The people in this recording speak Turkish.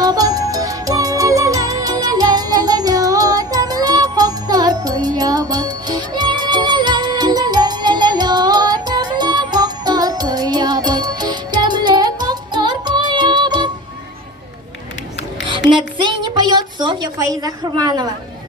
Kuyabak. La la la la la la la la la. Demle koktar kuyabak. La la la la la la la la. Demle koktar kuyabak. Demle koktar kuyabak. На сцене поет Софья Фаиза Хурманова.